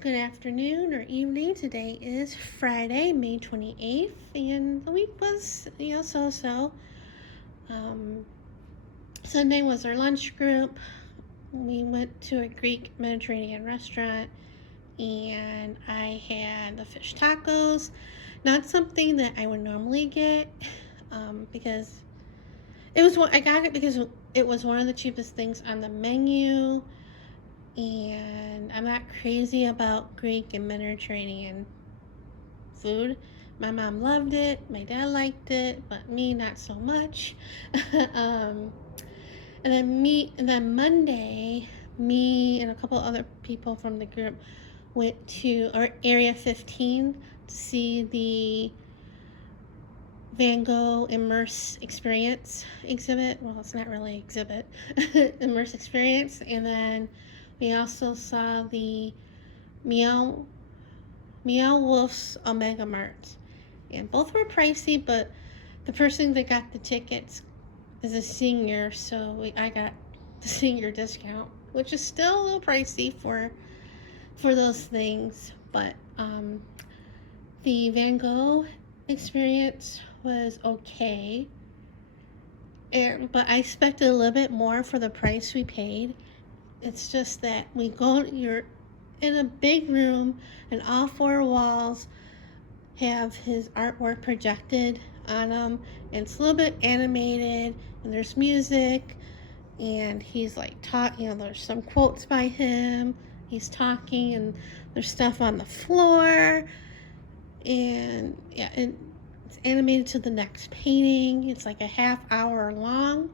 Good afternoon or evening. Today is Friday, May 28th, and the week was, so-so. Um, Sunday was our lunch group. We went to a Greek Mediterranean restaurant, and I had the fish tacos. Not something that I would normally get, because I got it because it was one of the cheapest things on the menu. And I'm not crazy about Greek and Mediterranean food. My mom loved it, my dad liked it, but me not so much. um, and then Monday, me and a couple other people from the group went to Area 15 to see the Van Gogh Immerse Experience exhibit. Well, it's not really exhibit, Immerse Experience. And then we also saw the Meow Wolf's Omega Mart. And both were pricey, but the person that got the tickets is a senior, so I got the senior discount, which is still a little pricey for those things. But the Van Gogh experience was okay, but I expected a little bit more for the price we paid. It's just that you're in a big room, and all four walls have his artwork projected on them, and it's a little bit animated, and there's music, and he's like there's some quotes by him, he's talking, and there's stuff on the floor, and yeah, and it's animated to the next painting. It's like a half hour long,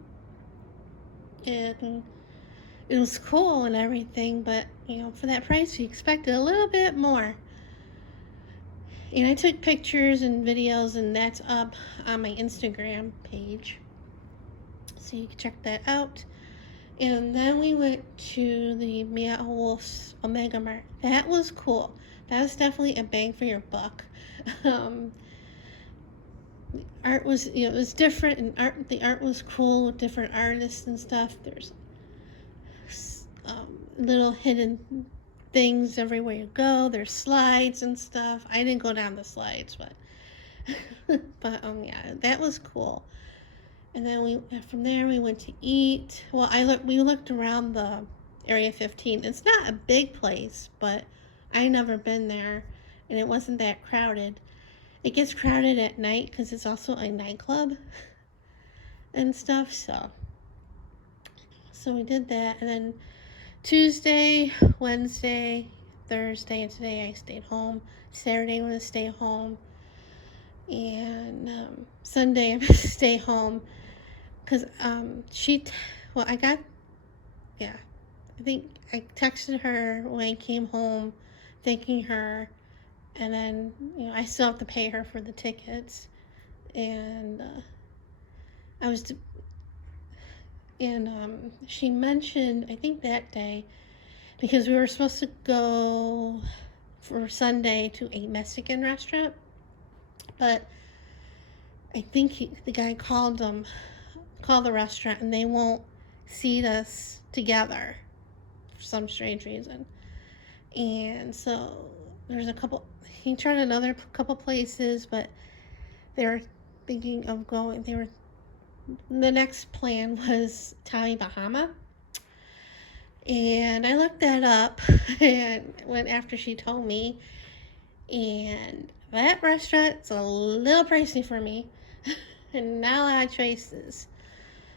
and it was cool and everything, but for that price we expected a little bit more. And I took pictures and videos, and that's up on my Instagram page, so you can check that out. And then we went to the Mia Wolf's Omega Mart. That was cool. That was definitely a bang for your buck. Art was, it was different, and the art was cool with different artists and stuff. There's little hidden things everywhere you go. There's slides and stuff. I didn't go down the slides, but yeah, that was cool. And then from there we went to eat. Well, we looked around the Area 15. It's not a big place, but I never been there, and it wasn't that crowded. It gets crowded at night because it's also a nightclub and stuff. So we did that, and then Tuesday, Wednesday, Thursday, and today I stayed home. Saturday I'm gonna stay home, and Sunday I'm gonna stay home because I think I texted her when I came home, thanking her, and then I still have to pay her for the tickets, and she mentioned, I think that day, because we were supposed to go for Sunday to a Mexican restaurant, but I think the guy called the restaurant, and they won't seat us together for some strange reason. And so he tried another couple places, but they were thinking of the next plan was Tommy Bahama. And I looked that up and went after she told me, and that restaurant's a little pricey for me and not a lot of choices.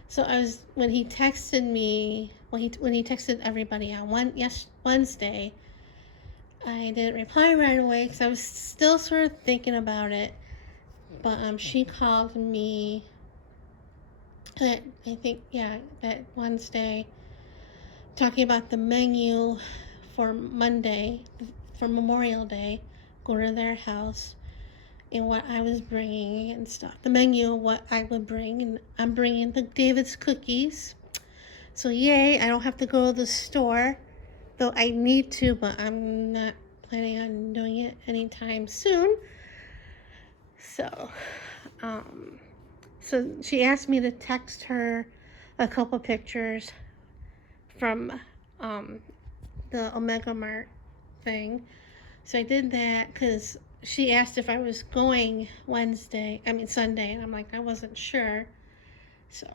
So when he texted me, when he texted everybody on Wednesday, I didn't reply right away because I was still sort of thinking about it. But she called me that Wednesday, talking about the menu for Monday, for Memorial Day, go to their house, and what I was bringing and stuff. The menu of what I would bring, and I'm bringing the David's cookies. So yay, I don't have to go to the store, though I need to, but I'm not planning on doing it anytime soon. So, so she asked me to text her a couple pictures from the Omega Mart thing. So I did that because she asked if I was going Sunday, and I'm like, I wasn't sure. So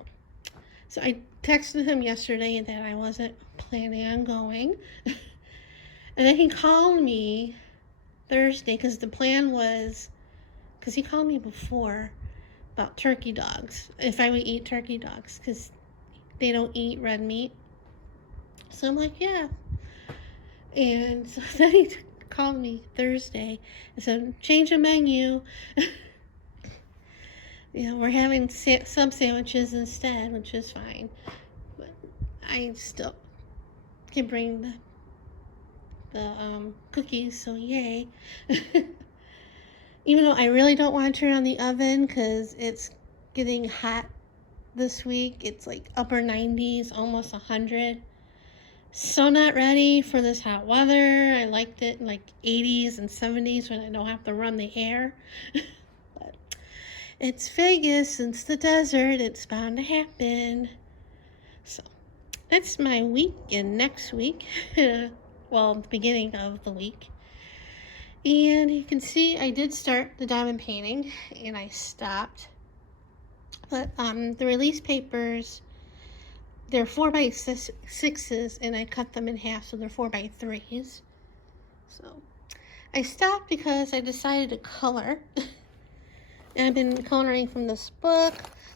I texted him yesterday that I wasn't planning on going. And then he called me Thursday because the plan was, because he called me before about turkey dogs, if I would eat turkey dogs, because they don't eat red meat. So I'm like, yeah. And so then he called me Thursday and said, change the menu. We're having sub sandwiches instead, which is fine. But I still can bring the cookies, so yay. Even though I really don't want to turn on the oven because it's getting hot this week. It's like upper 90s, almost 100. So not ready for this hot weather. I liked it in like 80s and 70s when I don't have to run the air. But it's Vegas, it's the desert, it's bound to happen. So that's my week, and next week, well, the beginning of the week. And you can see I did start the diamond painting and I stopped. But the release papers, they're 4x6s, and I cut them in half, so they're 4x3s. So I stopped because I decided to color. And I've been coloring from this book.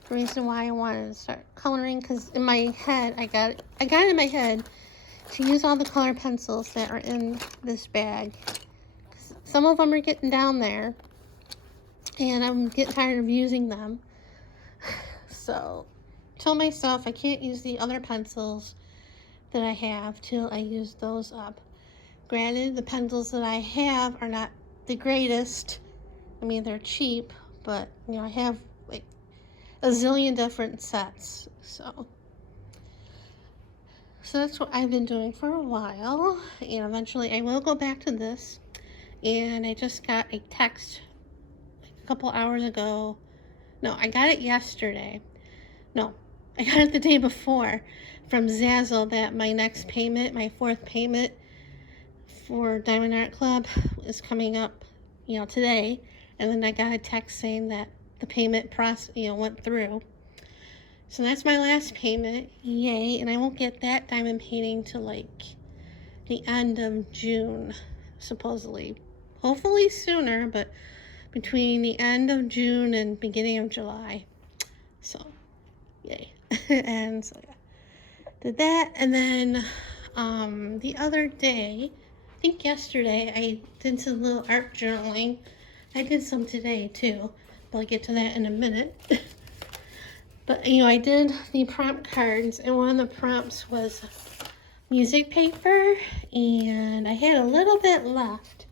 The reason why I wanted to start coloring, because in my head, I got it in my head to use all the color pencils that are in this bag. Some of them are getting down there, and I'm getting tired of using them. So told myself I can't use the other pencils that I have till I use those up. Granted, the pencils that I have are not the greatest. I mean, they're cheap, but I have like a zillion different sets. So that's what I've been doing for a while, and eventually I will go back to this. And I just got a text like a couple hours ago. No, I got it yesterday. No, I got it the day before from Zazzle that my next payment, my 4th payment for Diamond Art Club is coming up, today. And then I got a text saying that the payment went through. So that's my last payment. Yay. And I won't get that diamond painting till like the end of June, supposedly. Hopefully sooner, but between the end of June and beginning of July. So yay. And so yeah, did that. And then the other day, I think yesterday, I did some little art journaling. I did some today too, but I'll get to that in a minute. But I did the prompt cards, and one of the prompts was music paper, and I had a little bit left.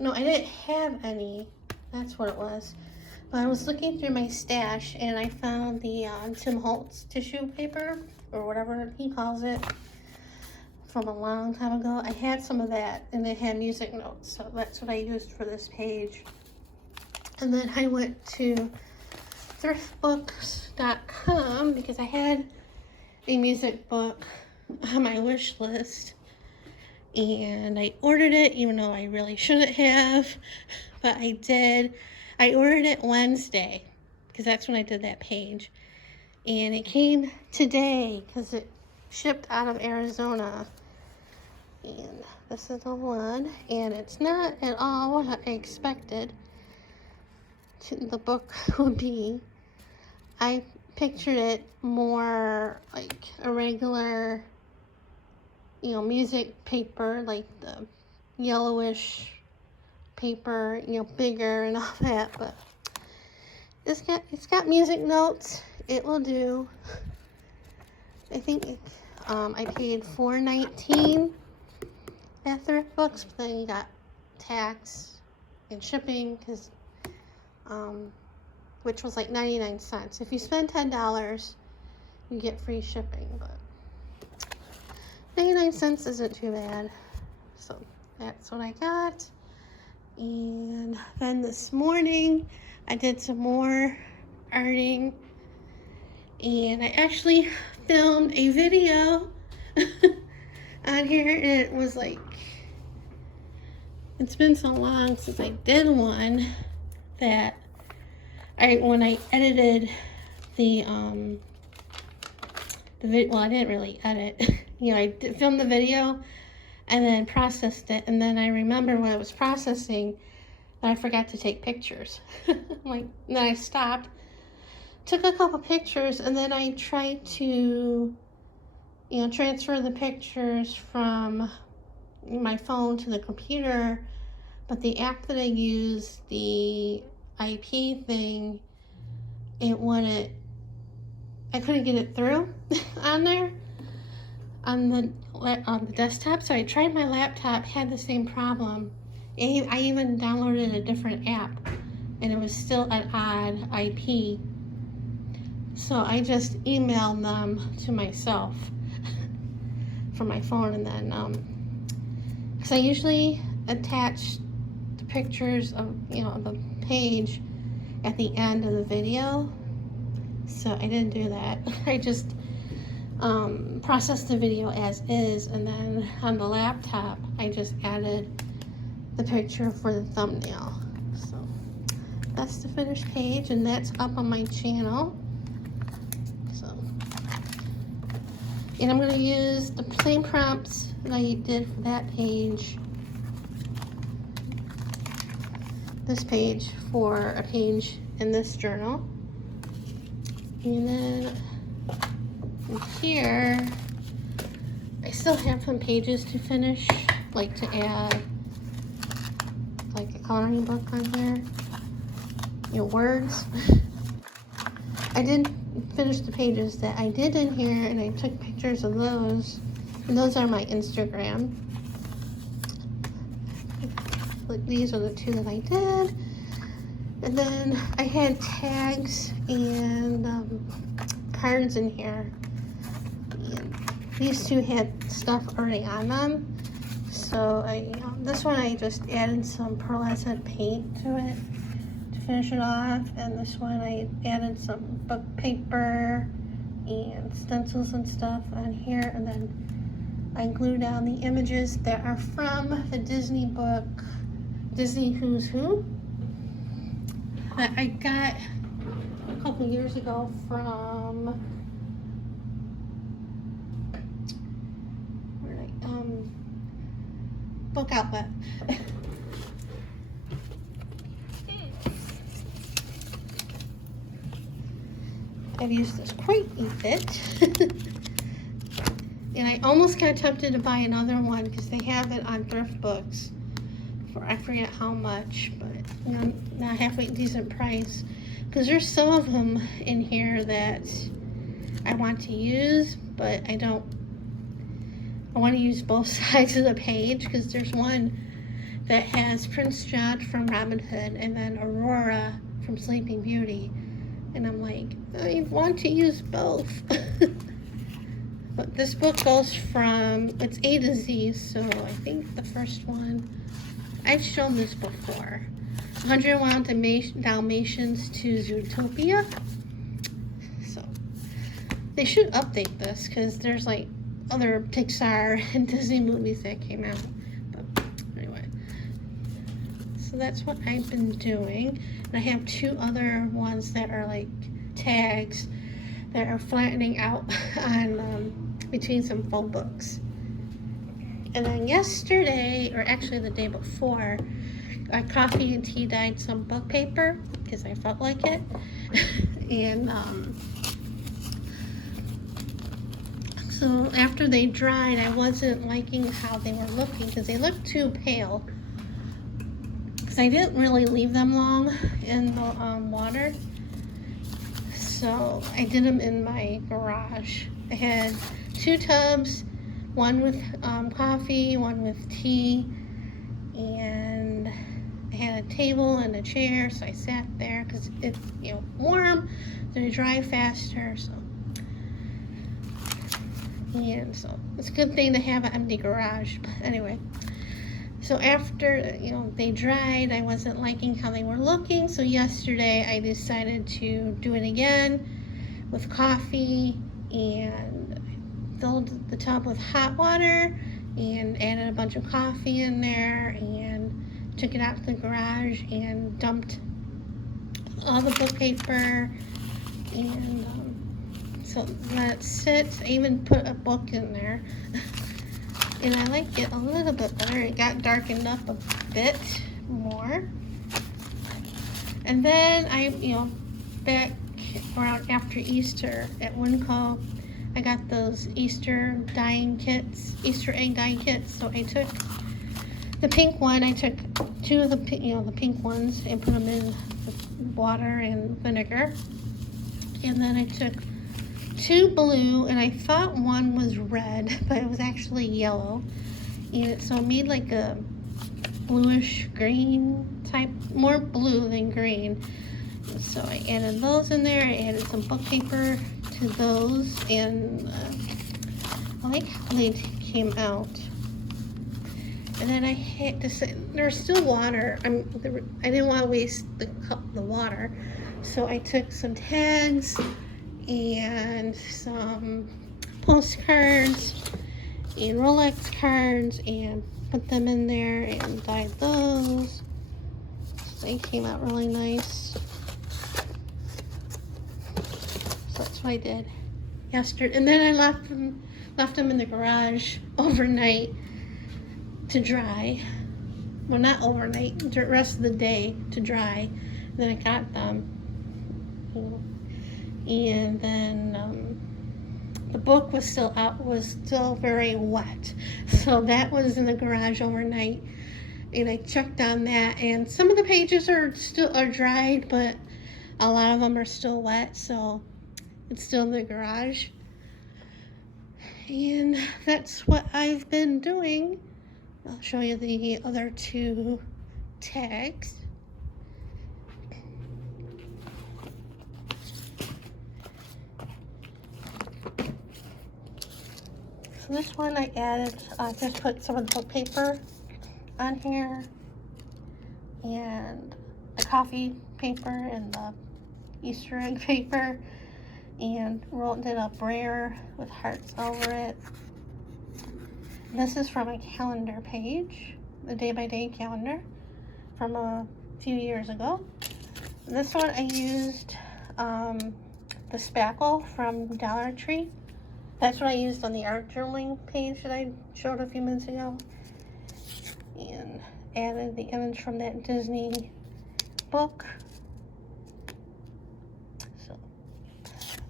No, I didn't have any. That's what it was. But I was looking through my stash, and I found the Tim Holtz tissue paper, or whatever he calls it, from a long time ago. I had some of that, and it had music notes, so that's what I used for this page. And then I went to thriftbooks.com because I had a music book on my wish list, and I ordered it, even though I really shouldn't have, but I did. I ordered it Wednesday because that's when I did that page, and it came today because it shipped out of Arizona. And this is the one, and it's not at all what I expected the book would be. I pictured it more like a regular, music paper, like the yellowish paper, bigger and all that, but it's got music notes. It will do. I think I paid $4.19 at Thrift Books, but then you got tax and shipping, because which was like 99 cents. If you spend $10, you get free shipping, but 99 cents isn't too bad. So that's what I got. And then this morning I did some more arting, and I actually filmed a video on here, and it was like, it's been so long since I did one that when I edited the video, well, I didn't really edit. You know, I filmed the video and then processed it, and then I remember when I was processing that I forgot to take pictures. Like, then I stopped, took a couple pictures, and then I tried to, you know, transfer the pictures from my phone to the computer, but the app that I use, the IP thing, it wouldn't, I couldn't get it through on there, on the desktop. So I tried my laptop, had the same problem. I even downloaded a different app, and it was still an odd IP. So I just emailed them to myself from my phone, and then because I usually attach the pictures of, you know, the page at the end of the video. So I didn't do that. I just processed the video as is, and then on the laptop I just added the picture for the thumbnail. So that's the finished page, and that's up on my channel. So, and I'm going to use the same prompts that I did for that page, this page, for a page in this journal. And then here, I still have some pages to finish, like to add like a coloring book on here, you know, words. I didn't finish the pages that I did in here, and I took pictures of those, and those are my Instagram. Like, these are the two that I did. And then I had tags and cards in here. And these two had stuff already on them. So this one I just added some pearlescent paint to it to finish it off. And this one I added some book paper and stencils and stuff on here. And then I glued down the images that are from the Disney book, Disney Who's Who, that I got a couple years ago from Book Outlet. I've used this quite a bit. And I almost got tempted to buy another one because they have it on thrift books for, I forget how much, but you know, not halfway decent price. Because there's some of them in here that I want to use, but I don't. I want to use both sides of the page, because there's one that has Prince John from Robin Hood and then Aurora from Sleeping Beauty. And I'm like, I want to use both. But this book goes from, it's A to Z, so I think the first one, I've shown this before. 101 Dalmatians to Zootopia. So they should update this, because there's like other Pixar and Disney movies that came out. But anyway, so that's what I've been doing. And I have two other ones that are like tags that are flattening out on between some phone books. And then yesterday, or actually the day before, I coffee and tea dyed some book paper because I felt like it. And so after they dried, I wasn't liking how they were looking because they looked too pale. Because I didn't really leave them long in the water. So I did them in my garage. I had two tubs, one with coffee, one with tea, and I had a table and a chair, so I sat there because it's, you know, warm, so they dry faster. So, and so it's a good thing to have an empty garage. But anyway, so after, you know, they dried, I wasn't liking how they were looking. So yesterday I decided to do it again with coffee, and filled the tub with hot water and added a bunch of coffee in there and took it out to the garage and dumped all the book paper, and so that sits. I even put a book in there. And I like it a little bit better. It got darkened up a bit more. And then back around after Easter at Winco, I got those Easter egg dyeing kits. So I took the pink one. I took two of the pink ones and put them in water and vinegar. And then I took two blue, and I thought one was red, but it was actually yellow. And so it made like a bluish green type, more blue than green. So I added those in there. I added some book paper to those, and I like how they came out. And then I had to say, there's still water. I didn't want to waste the water, so I took some tags and some postcards and Rolex cards and put them in there and dyed those. So they came out really nice. So that's what I did yesterday. And then I left them in the garage overnight to dry. Well, not overnight, the rest of the day to dry. And then I got them. And then the book was still out, was still very wet. So that was in the garage overnight. And I checked on that, and some of the pages are dried, but a lot of them are still wet, so it's still in the garage. And that's what I've been doing. I'll show you the other two tags. So this one I added, just put some of the book paper on here, and the coffee paper and the Easter egg paper, and rolled it up rare with hearts over it. This is from a calendar page, the day-by-day calendar from a few years ago. This one I used the spackle from Dollar Tree. That's what I used on the art journaling page that I showed a few minutes ago. And added the image from that Disney book. So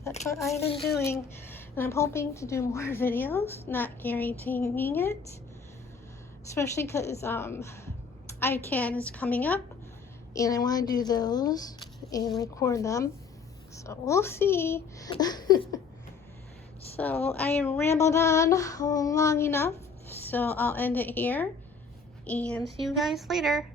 that's what I've been doing. And I'm hoping to do more videos, not guaranteeing it. Especially because ICANN is coming up. And I want to do those and record them. So we'll see. So I rambled on long enough, so I'll end it here and see you guys later.